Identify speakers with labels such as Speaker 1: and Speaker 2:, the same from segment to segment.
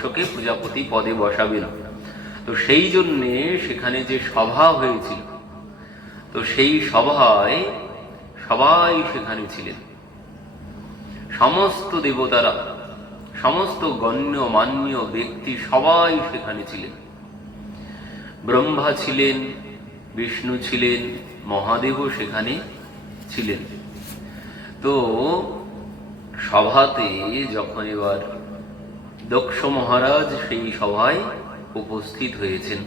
Speaker 1: দক্ষকে প্রজাপতি পদে বসাবেন। তো সেই জন্যে সেখানে যে সভা হয়েছিল, তো সেই সভায় সবাই সেখানে ছিলেন। সমস্ত দেবতারা, সমস্ত গণ্য মান্য ব্যক্তি সবাই সেখানে ছিলেন। ব্রহ্মা ছিলেন, বিষ্ণু ছিলেন মহাদেবও সেখানে ছিলেন। তো সভাতে যখন এবার দক্ষ মহারাজ সেই সভায় উপস্থিত হয়েছেন।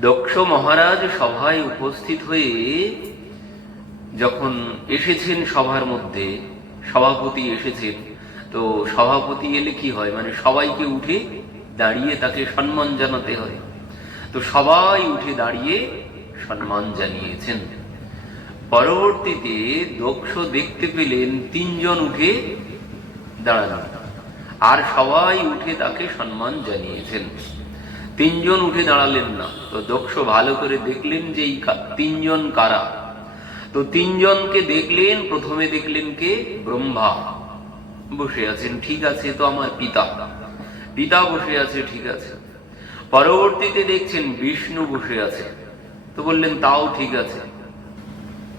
Speaker 1: দক্ষ মহারাজ সভায় উপস্থিত হয়ে যখন এসেছেন সভার মধ্যে, সভাপতি এসেছেন, তো সভাপতি এলে কি হয়? মানে সবাইকে উঠে দাঁড়িয়ে তাকে সম্মান জানাতে হয়। তো সবাই উঠে দাঁড়িয়ে সম্মান জানিয়েছেন। পরবর্তীতে দক্ষ দেখতে পেলেন তিনজন উঠে দাঁড়ানো আর সবাই উঠে তাকে সম্মান জানিয়েছেন। তিনজন উঠে দাঁড়ালেন না। তো দক্ষ ভালো করে দেখলেন যে এই তিনজন কারা। তো তিনজনকে দেখলেন, প্রথমে দেখলেন কে? ব্রহ্মা। বসে আছেন, ঠিক আছে তো আমার পিতা। পিতা বসে আছে, ঠিক আছে। পরবর্তীতে দেখছেন বিষ্ণু বসে আছে। তো বললেন, তাও ঠিক আছে।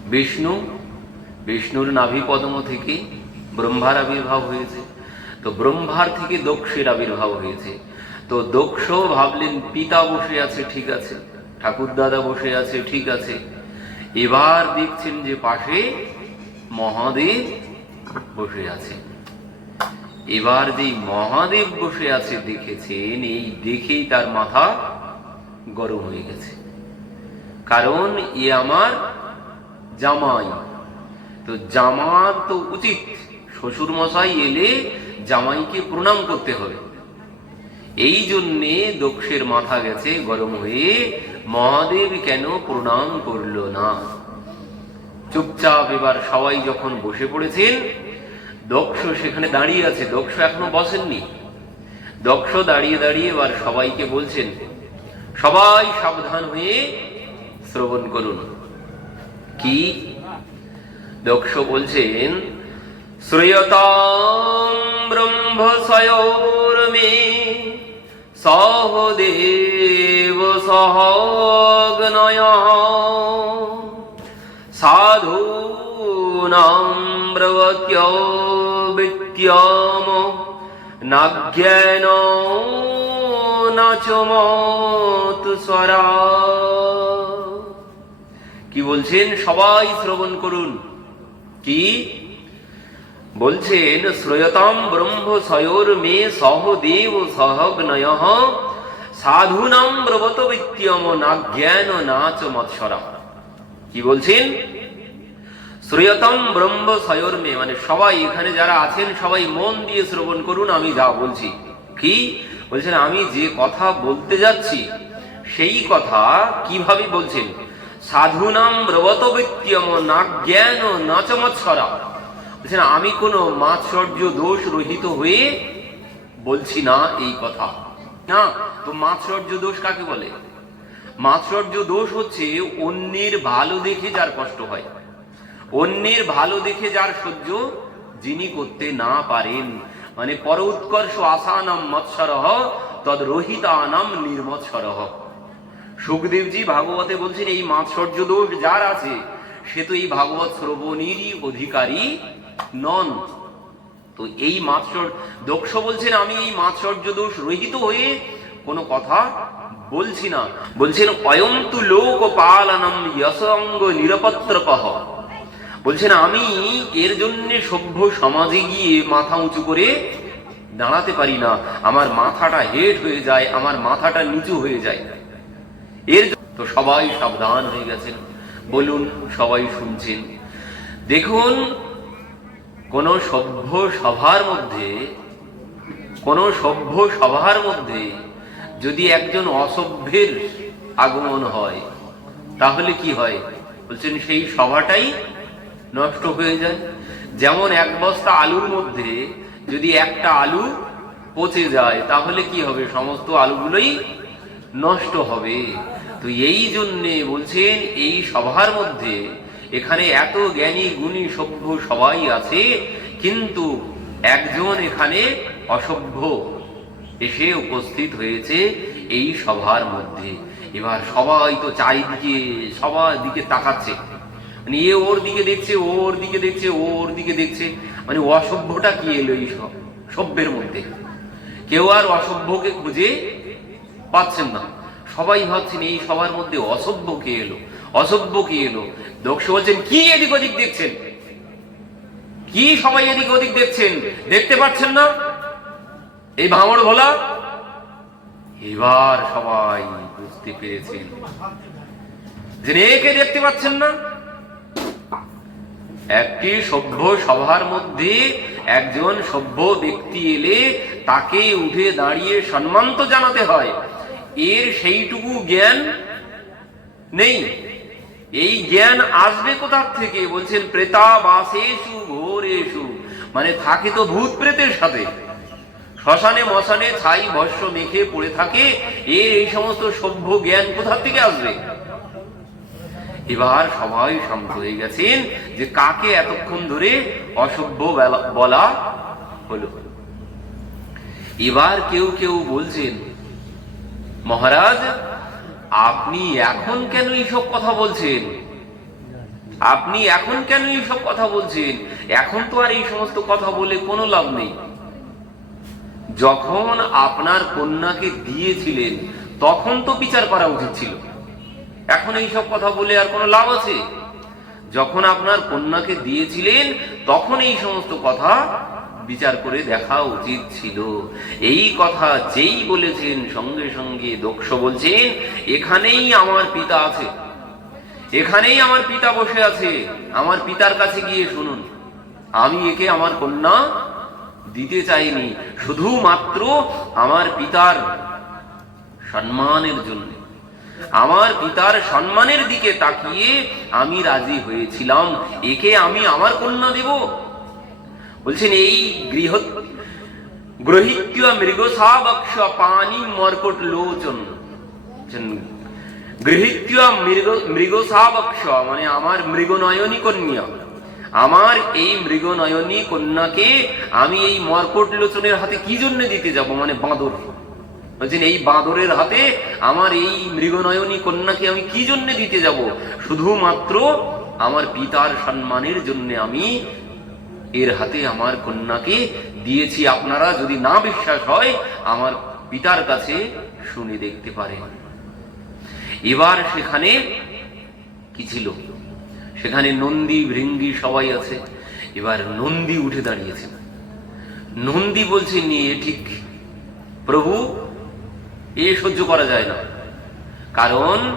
Speaker 1: বিষ্ণু? বিষ্ণুর নাভি পদ্ম থেকে ব্রহ্মার আবির্ভাব হয়েছে। তো ব্রহ্মার থেকে দক্ষের আবির্ভাব হয়েছে। তো দক্ষ ভাবলেন, পিতা বসে আছে, ঠিক আছে। ঠাকুর দাদা বসে আছে, ঠিক আছে। এবার দেখছেন যে পাশে মহাদেব বসে আছে। এবার যেই মহাদেব বসে আছে, দেখেছেন, এই দেখেই তার মাথা গরম হয়ে গেছে। কারণ, এ আমার জামাই। তো জামার তো উচিত। শ্বশুর মশাই এলে জামাইকে প্রণাম করতে হবে। এই জন্যে দক্ষের মাথা গেছে গরম হয়ে, মহাদেব কেন প্রণাম করল না? চুপচাপ এবার সবাই যখন বসে পড়েছেন, দক্ষ সেখানে দাঁড়িয়ে আছে। দক্ষ এখনও বসেননি। দক্ষ দাঁড়িয়ে দাঁড়িয়ে এবার সবাইকে বলছেন, সবাই সাবধান হয়ে শ্রবণ করুন। কি? দক্ষ বলছেন শ্রয়তাম ব্রহ্মসয়োর মে সহদেব সহগ্নয় সাধূনাম ব্রবত্য বিত্যম নাজ্ঞান নাচমত স্বরা। কি বলছেন? সবাই শ্রবণ করুন। কি? বলছেন, শ্রয়তাম ব্রহ্ম সয়োর মে সহদেব সহগ্নয়। সাধুনাম ব্রবত বিত্যম নাজ্ঞান নাচ মৎসরা কি বলছেন? শ্রয়তম ব্রহ্ম সয়োর মে মানে সবাই, এখানে যারা আছেন, সবাই মন দিয়ে শ্রবণ করুন, আমি যা বলছি। কি? বলছেন, আমি যে কথা বলতে যাচ্ছি, সেই কথা কীভাবে বলছেন? সাধুনাম ব্রবত বিত্যম নাজ্ঞান নাচমৎসরা বলছেন আমি কোনো মাৎসর্য দোষ রহিত হয়ে বলছি না এই কথা। না, তো মাৎসর্য দোষ কাকে বলে? মাৎসর্য দোষ হচ্ছে অন্যের ভালো দেখে যার কষ্ট হয়। অন্যের ভালো দেখে যার সহ্য যিনি করতে না পারেন। মানে পর উৎকর্ষ আসানাম মৎসরহ তদ রহিতানাম নির্মৎসরহ। সুখদেবজি ভাগবতে বলছেন, এই মাৎসর্য দোষ যার আছে, সে তো এই ভাগবত শ্রবণেরই অধিকারী। নন। তো এই মাৎসর দক্ষ বলছেন, আমি এই মাৎসর্য দোষ রহিত হয়ে কোনো কথা বলছি না। বলছেন অয়ন্তু লোক পালনম যশঙ্গ নিরপত্রপহ। বলছেন, আমি এর জন্য সভ্য সমাজে গিয়ে মাথা উঁচু করে দাঁড়াতে পারি না। আমার মাথাটা হেট হয়ে যায়, আমার মাথাটা নিচু হয়ে যায়। এর তো সবাই সাবধান হয়ে গেছেন। বলুন, সবাই শুনছেন। দেখুন কোন সভ্য সভার মধ্যে, কোন সভ্য সভার মধ্যে যদি একজন অসভ্যের আগমন হয়, তাহলে কি হয়? বলছেন, সেই সভাটাই নষ্ট হয়ে যায়। যেমন এক বস্তা আলুর মধ্যে যদি একটা আলু পচে যায়, তাহলে কি হবে? সমস্ত আলুগুলোই নষ্ট হবে। তো এই জন্যে বলছেন, এই সভার মধ্যে এখানে এত জ্ঞানী, গুণী, সভ্য সবাই আছে, কিন্তু একজন এখানে অসভ্য এসে উপস্থিত হয়েছে এই সভার মধ্যে। এবার সবাই তো চারিদিকে, সবার দিকে তাকাচ্ছে। মানে এ ওর দিকে দেখছে, ওর দিকে দেখছে, ওর দিকে দেখছে। মানে অসভ্যটা কি এলো এই সভ্যের মধ্যে? কেউ আর অসভ্যকে খুঁজে পাচ্ছেন না। সবাই ভাবছেন এই সবার মধ্যে অসভ্য কে এলো? অসভ্য কি এলো? দক্ষ বলছেন, কি এদিক ওদিক দেখছেন? কি সবাই এদিক ওদিক দেখছেন? দেখতে পাচ্ছেন না? এই ভাঙড় ভোলা? এবার সবাই বুঝতে পেরেছেন। যে একে দেখতে পাচ্ছেন না? একটি সভ্য সভার মধ্যে একজন সভ্য ব্যক্তি এলে তাকে উঠে দাঁড়িয়ে সম্মান তো জানাতে হয়। এর সেইটুকু জ্ঞান নেই। এই জ্ঞান আসবে কোথার থেকে? বলছেন প্রেতা বাসেশু ঘোরেশু মানে থাকে তো ভূত প্রেতের সাথে। শ্মশানে, মশানে, ছাই, ভস্য, মেখে পড়ে থাকে। এর এই সমস্ত সভ্য জ্ঞান কোথা থেকে আসবে? এবার সবাই শান্ত হয়ে গেছেন যে কাকে এতক্ষণ ধরে অসভ্য বলা হলো। এবার কেউ কেউ বলছেন, মহারাজ আপনি এখন কেন এইসব কথা বলছেন? আপনি এখন কেন এইসব কথা বলছেন? এখন তো আর এই সমস্ত কথা বলে কোনো লাভ নেই। যখন আপনার কন্যাকে দিয়েছিলেন, তখন তো বিচার করা উচিত ছিল। এখন এই সব কথা বলে আর কোনো লাভ আছে? যখন আপনার কন্যাকে দিয়েছিলেন, তখন এই সমস্ত কথা বিচার করে দেখা উচিত ছিল। এই কথা যেই বলেছেন, সঙ্গে সঙ্গে দক্ষ বলছেন, এখানেই আমার পিতা আছে। এখানেই আমার পিতা বসে আছে। আমার পিতার কাছে গিয়ে শুনুন। আমি একে আমার কন্যা দিতে চাইনি। শুধুমাত্র আমার পিতার সম্মানের জন্য। আমার পিতার সম্মানের দিকে তাকিয়ে আমি রাজি হয়েছিলাম। একে আমি আমার কন্যা দেব। বলছেন, এই গৃহ গ্রহিত্য মৃগসাবক্ষ পানি মর্কট লোচন। গৃহীত্য মৃগ মৃগসাবক্ষ মানে আমার মৃগনয়নী কন্যা। আমার এই মৃগনয়নী কন্যাকে আমি এই মর্কট লোচনের হাতে কি জন্য দিতে যাব? মানে বাঁদর। বলছেন, এই বাঁদরের হাতে আমার এই মৃগনয়নী কন্যাকে আমি কি জন্য দিতে যাব? শুধুমাত্র আমার পিতার সম্মানের জন্য আমি এর হাতে আমার কন্যাকে দিয়েছি। আপনারা যদি না বিশ্বাস হয়, আমার পিতার কাছে শুনে দেখতে পারেন। এবার সেখানে কি ছিল? সেখানে নন্দী, ভৃঙ্গি সবাই আছে। এবার নন্দী উঠে দাঁড়িয়েছেন নন্দী বলছে নিয়ে ঠিক। প্রভু, এ সহ্য করা যায় না। কারণ,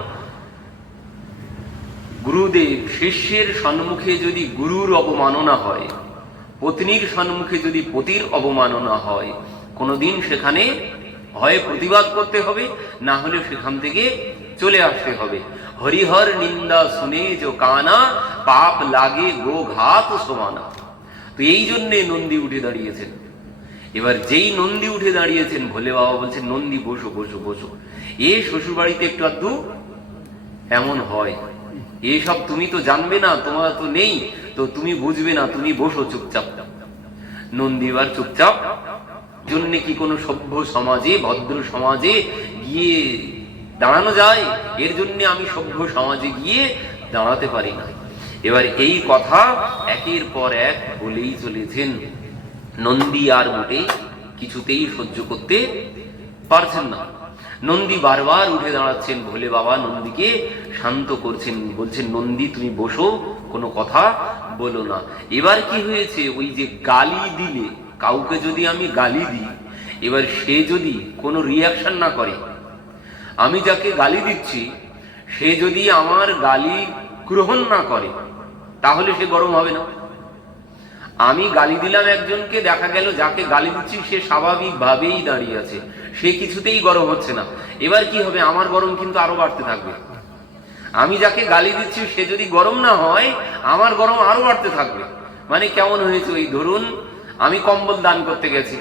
Speaker 1: গুরুদেব শিষ্যের সম্মুখে যদি গুরুর অবমাননা হয় পত্নীর সম্মুখে যদি পতির অবমাননা হয়, কোনোদিন সেখানে হয় প্রতিবাদ করতে হবে, না হলে সেখান থেকে চলে আসতে হবে। হরিহর নিন্দা শুনে যে কানা, পাপ লাগে গো ঘাত সমানা। তো এই জন্যে নন্দী উঠে দাঁড়িয়েছেন। এবার যেই নন্দী উঠে দাঁড়িয়েছেন, ভোলে বাবা বলছেন, নন্দী, বসো বসো বসো। এ শ্বশুর বাড়িতে একটু আধটু এমন হয়। এসব তুমি তো জানবে না, তোমার তো নেই। তো তুমি বুঝবে না, তুমি বসো চুপচাপ। নন্দী এবার চুপচাপ। জন্য কি কোনো সভ্য সমাজে, ভদ্র সমাজে গিয়ে দাঁড়ানো যায়? এর জন্য আমি সভ্য সমাজে গিয়ে দাঁড়াতে পারি না। এবার এই কথা একের পর এক বলেই চলেছেন নন্দী আর মোটে কিছুতেই সহ্য করতে পারছেন না। নন্দী বারবার উঠে দাঁড়াচ্ছেন, ভোলে বাবা নন্দীকে শান্ত করছেন, বলছেন, নন্দী, তুমি বসো, কোনো কথা বলো না। এবার কি হয়েছে? ওই যে গালি দিলে, কাউকে যদি আমি গালি দিই, এবার সে যদি কোনো রিয়াকশন না করে, আমি যাকে গালি দিচ্ছি, সে যদি আমার গালি গ্রহণ না করে, তাহলে সে গরম হবে না। আমি গালি দিলাম একজনকে, দেখা গেল যাকে গালি দিচ্ছি, সে স্বাভাবিকভাবেই দাঁড়িয়ে আছে। সে কিছুতেই গরম হচ্ছে না। এবার কি হবে? আমার গরম কিন্তু আরও বাড়তে থাকবে। আমি যাকে গালি দিচ্ছি, সে যদি গরম না হয়, আমার গরম আরও বাড়তে থাকবে। মানে কেমন হয়েছে ওই, ধরুন, আমি কম্বল দান করতে গেছি।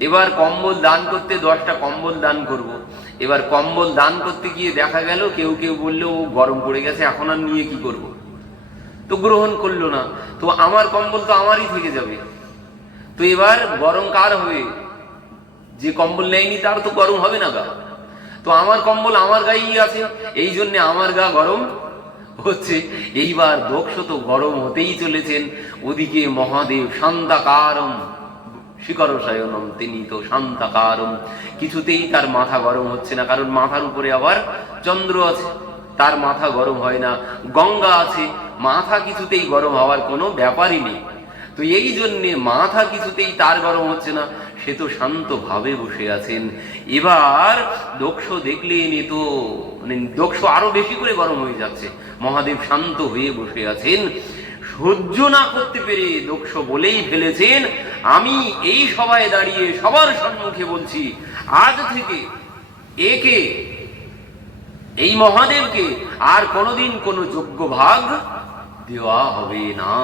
Speaker 1: এবার কম্বল দান করতে, দশটা কম্বল দান করব। এবার কম্বল দান করতে গিয়ে দেখা গেল, কেউ কেউ বলল, ও, গরম পড়ে গেছে, এখন আর নিয়ে কি করব। তো গ্রহণ করল না। তো আমার কম্বল তো আমারই থেকে যাবে। তো এবার গরম কার হবে? যে কম্বল নেয়নি, তার তো গরম হবে না গা। তো আমার কম্বল আমার গায়েই আছে, এই জন্য আমার গা গরম। হচ্ছে এইবার দক্ষ তো গরম হতেই চলেছেন, ওদিকে মহাদেব শান্তাকারম। শিকর শয়নম তিনি তো শান্তাকারম। কিছুতেই তার মাথা গরম হচ্ছে না, কারণ মাথার উপরে আবার চন্দ্র আছে। তার মাথা গরম হয় না, গঙ্গা আছে, মাথা কিছুতেই গরম হওয়ার কোনো ব্যাপারই নেই। তো এই জন্যে মাথা কিছুতেই তার গরম হচ্ছে না সে তো শান্ত ভাবে বসে আছেন। এবার দক্ষ দেখলেন তো মানে দক্ষ আরও বেশি করে গরম হয়ে যাচ্ছে। মহাদেব শান্ত হয়ে বসে আছেন। সহ্য না করতে পেরে দক্ষ বলেই ফেলেছেন, আমি এই সভায় দাঁড়িয়ে সবার সম্মুখে বলছি, আজ থেকে একে, এই মহাদেবকে আর কোনোদিন কোনো যোগ্য ভাগ দেওয়া হবে না।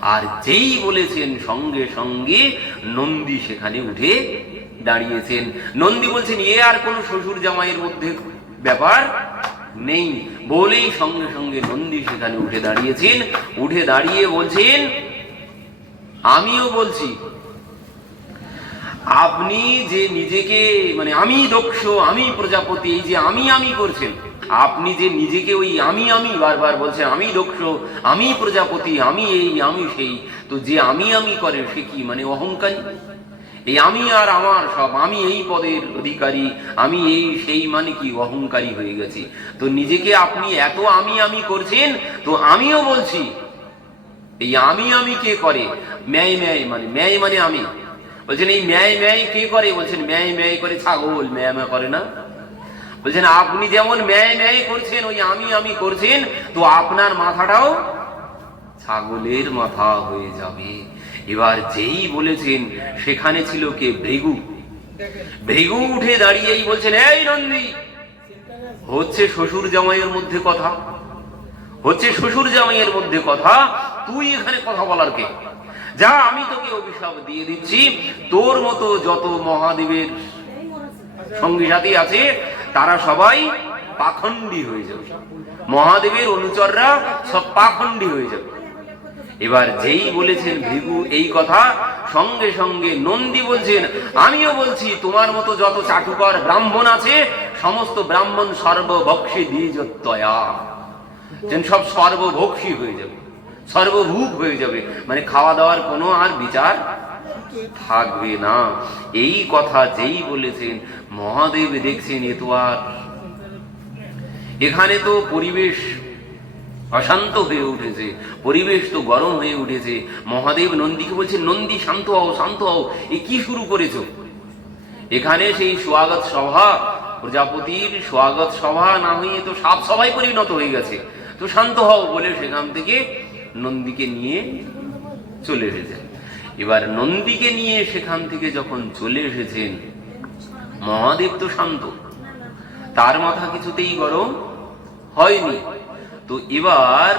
Speaker 1: আর যেই বলেছেন সঙ্গে সঙ্গে নন্দী সেখানে উঠে দাঁড়িয়েছেন। নন্দী বলছেন, এ আর কোনো শ্বশুর জামাইয়ের মধ্যে ব্যাপার নেই। বলেই সঙ্গে সঙ্গে নন্দী সেখানে উঠে দাঁড়িয়েছেন। উঠে দাঁড়িয়ে বলছেন, আমিও বলছি, আপনি যে নিজেকে মানে আমি দক্ষ, আমি প্রজাপতি, এই যে আমি আমি করছেন আপনি যে নিজেকে ওই আমি আমি বারবার বলছেন, আমি দক্ষ, আমি প্রজাপতি, আমি এই, আমি সেই, তো যে আমি আমি করে সে কি? মানে অহংকারী? এই আমি আর আমার সব, আমি এই পদের অধিকারী, আমি এই সেই মানে কি? অহংকারী হয়ে গেছি। তো নিজেকে আপনি এত আমি আমি করছেন, তো আমিও বলছি, এই আমি আমি কে করে? ম্যায় ম্যায় মানে ম্যায় মানে আমি। বলছেন, এই ম্যায় ম্যায় কে করে? বলছেন, ম্যায় ম্যায় করে ছাগল, ম্যায় ম্যায় করে না? বলছেন, আপনি যেমন ম্যায় ম্যায় করছেন, ওই আমি আমি করছেন, তো আপনার মাথাটাও ছাগলের মাথা হয়ে যাবে। এবার যেই বলেছেন, সেখানে ছিল কে? ভৃগু। ভৃগু উঠে দাঁড়িয়েই বলছেন, এই নন্দী, হচ্ছে শ্বশুর জামাইয়ের মধ্যে কথা। হচ্ছে শ্বশুর জামাইয়ের মধ্যে কথা। তুই এখানে কথা বলার কে? যা আমি তোকে অভিশাপ দিয়ে দিচ্ছি। তোর মতো যত মহাদেবের সঙ্গী সাথী আছে তারা সবাই পাখণ্ডী হয়ে যাবে। মহাদেবের অনুচররা সব পাখণ্ডী হয়ে যাবে। এবার যেই বলেছেন ভৃগু এই কথা, সঙ্গে সঙ্গে নন্দী বলছেন, আমিও বলছি, তোমার মতো যত চাটুকর ব্রাহ্মণ আছে, সমস্ত ব্রাহ্মণ সর্বভক্ষী দ্বিজত্বয়া যেন সব সর্বভক্ষী হয়ে যাবে সর্বভূক হয়ে যাবে। মানে খাওয়া দাওয়ার কোনো আর বিচার থাকবে না। এই কথা যেই বলেছেন, মহাদেব দেখছেন এ তো আর। এখানে তো পরিবেশ অশান্ত হয়ে উঠেছে, পরিবেশ তো গরম হয়ে উঠেছে। মহাদেব নন্দীকে বলছে নন্দী, শান্ত হও শান্ত হও, এ কি শুরু করেছ? এখানে সেই স্বাগত সভা, প্রজাপতির স্বাগত সভা না হয়ে তো সাত সভায় পরিণত হয়ে গেছে। তো শান্ত হও বলে সেখান থেকে নন্দীকে নিয়ে চলে এসেছেন এবার নন্দীকে নিয়ে সেখান থেকে যখন চলে এসেছেন, মহাদেব তো শান্ত। তার মাথা কিছুতেই গরম হয়নি। তো এবার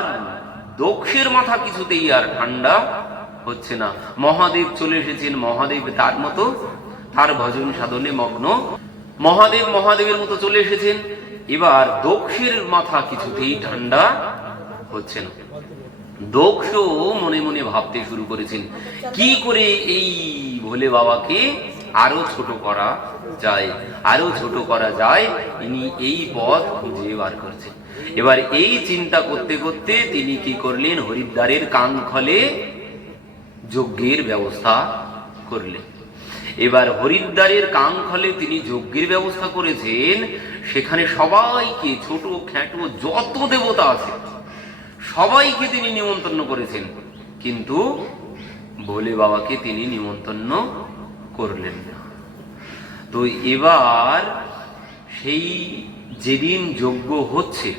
Speaker 1: দক্ষের মাথা কিছুতেই আর ঠান্ডা হচ্ছে না। মহাদেব চলে এসেছেন, মহাদেব তার মতো, তার ভজন সাধনে মগ্ন। মহাদেব মহাদেবের মতো চলে এসেছেন। এবার দক্ষের মাথা কিছুতেই ঠান্ডা হচ্ছে না। দক্ষ মনে মনে ভাবতে শুরু করেছেন, কি করে এই ভোলে বাবাকে আরও ছোট করা যায়? আরও ছোট করা যায়, ইনি এই পথ খুঁজে বার করছেন। এবার এই চিন্তা করতে করতে তিনি কি করলেন? হরিদ্বারের কান খলে যজ্ঞের ব্যবস্থা করলেন। এবার হরিদ্বারের খলে তিনি যজ্ঞের ব্যবস্থা করেছেন, সেখানে সবাইকে ছোট খ্যাটো যত দেবতা আছে। সবাইকে তিনি নিমন্ত্রণ করেছেন। কিন্তু ভোলে বাবাকে তিনি নিমন্ত্রণ করলেন না। তো এবার সেই যেদিন যজ্ঞ হচ্ছে,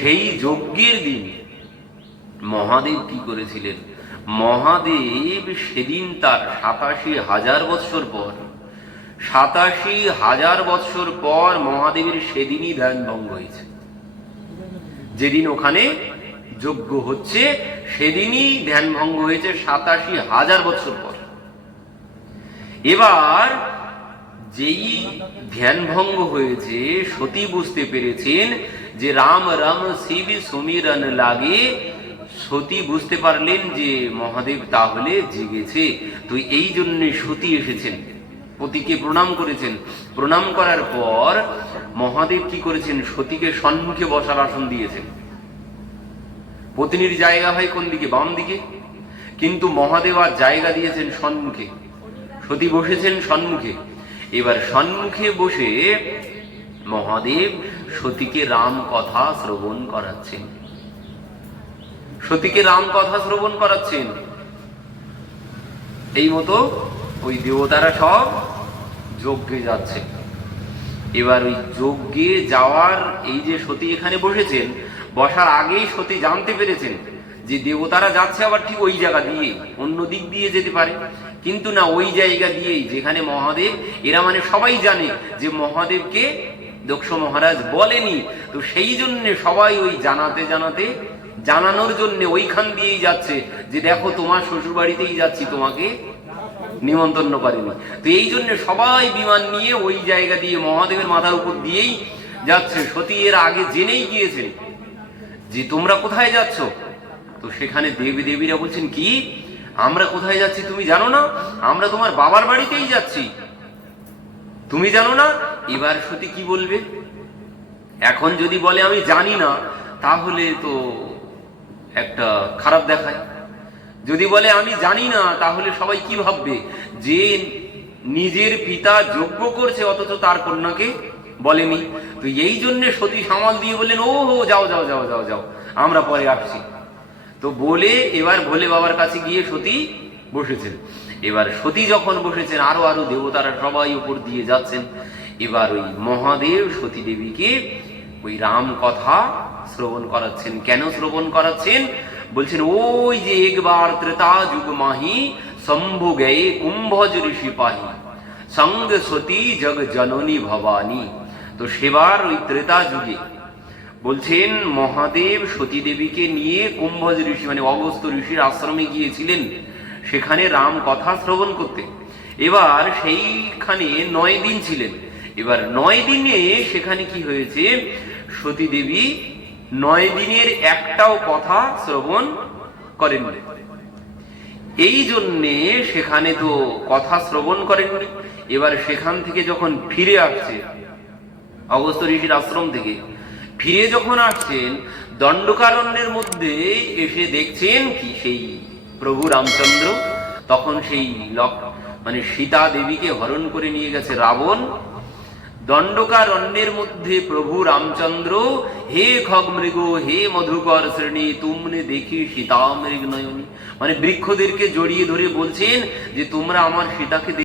Speaker 1: সেই যজ্ঞের দিন মহাদেব কি করেছিলেন? মহাদেব সেদিন তার সাতাশি হাজার বৎসর পর, সাতাশি হাজার বৎসর পর মহাদেবের সেদিনই ধ্যান ভঙ্গ হয়েছে। যেদিন ওখানে যজ্ঞ হচ্ছে সেদিনই ধ্যান ভঙ্গ হয়েছে সাতাশি হাজার বছর পর। এবার যেই ধ্যান ভঙ্গ হয়েছে, সতী বুঝতে পেরেছেন যে রাম রাম, শিব, সমীরণ লাগে। সতী বুঝতে পারলেন যে মহাদেব তাহলে জেগেছে। তো এই জন্য সতী এসেছেন, পতিকে প্রণাম করেছেন। প্রণাম করার পর মহাদেব কি করেছেন? সতীকে সম্মুখে বসার আসন দিয়েছেন। পত্নীর জায়গা হয় কোন দিকে? বাম দিকে। কিন্তু মহাদেব আর জায়গা দিয়েছেন সন্মুখে। সতী বসেছেন সন্মুখে। এবার সন্মুখে বসে মহাদেব সতীকে রাম কথা শ্রবণ করাচ্ছেন। সতীকে রাম কথা শ্রবণ করাচ্ছেন। এই মতো ওই দেবতারা সব যজ্ঞে যাচ্ছে এবার ওই যজ্ঞে যাওয়ার এই যে সতী এখানে বসেছেন বসার আগেই সতী জানতে পেরেছেন যে দেবতারা যাচ্ছে আবার ঠিক ওই জায়গা দিয়ে অন্য দিক দিয়ে যেতে পারে। কিন্তু না, ওই জায়গা দিয়েই, যেখানে মহাদেব, এরা মানে সবাই জানে যে মহাদেবকে দক্ষ মহারাজ বলেনি। তো সেই জন্য সবাই ওই জানাতে জানাতে, জানানোর জন্য ওইখান দিয়েই যাচ্ছে যে দেখো, তোমার শ্বশুর বাড়িতেই যাচ্ছি, তোমাকে নিমন্ত্রণ করেনি। তো এই জন্য সবাই বিমান নিয়ে ওই জায়গা দিয়ে মহাদেবের মাথার উপর দিয়েই যাচ্ছে। সতী এর আগে জেনেই গিয়েছেন। যে তোমরা কোথায় যাচ্ছ? তো সেখানে দেবী দেবীরা বলছেন, কি? আমরা কোথায় যাচ্ছি তুমি জানো না? আমরা তোমার বাবার বাড়িতেই যাচ্ছি। তুমি জানো না? এবার সতী কি বলবে? এখন যদি বলে, আমি জানি না, তাহলে তো একটা খারাপ দেখায়। যদি বলে, আমি জানি না, তাহলে সবাই কি ভাববে? যে নিজের পিতা যজ্ঞ করছে, অথচ তার কন্যাকে বলেনি। তো এই জন্য সতী সামাল দিয়ে বললেন ও হো যাও যাও যাও যাও যাও, আমরা পরে আসছি। তো বলে এবার ভোলে বাবার কাছে গিয়ে সতী বসেছেন। এবার সতী যখন বসেছেন, আরও আরও দেবতারা সবাই উপর দিয়ে যাচ্ছেন। এবার ওই মহাদেব সতী দেবীকে ওই রাম কথা শ্রবণ করাচ্ছেন। কেন শ্রবণ করাচ্ছেন? বলছেন, ওই যে একবার ত্রেতা যুগ মাহি শম্ভু গয়ে কুম্ভজ ঋষি পাহি। সঙ্গ সতী জগ জননী ভবানী। তো সেবার ওই ত্রেতা যুগে বলছেন, মহাদেব সতী দেবীকে নিয়ে কুম্ভজ ঋষি মানে অগস্ত ঋষির আশ্রমে গিয়েছিলেন। সেখানে রাম কথা শ্রবণ করতে। এবার সেইখানে নয় দিন ছিলেন। এবার নয় দিনে সেখানে কি হয়েছে? সতী দেবী নয় দিনের একটাও কথা শ্রবণ করেননি এই জন্যে সেখানে তো কথা শ্রবণ করেননি। এবার সেখান থেকে যখন ফিরে আসছে অগস্ত ঋষির আশ্রম থেকে ফিরে যখন আসছেন, দণ্ডকারণ্যের মধ্যে এসে দেখছেন কি সেই প্রভু রামচন্দ্র? তখন সেই লক মানে সীতা দেবীকে হরণ করে নিয়ে গেছে রাবণ। দণ্ডকারণ্যের মধ্যে প্রভু রামচন্দ্র, হে খগ মৃগ হে মধুকর শ্রেণি, তুমনে দেখি সীতা মৃগ নয়নী মানে বৃক্ষদেরকে জড়িয়ে ধরে বলছেন যে, তোমরা আমার সীতাকে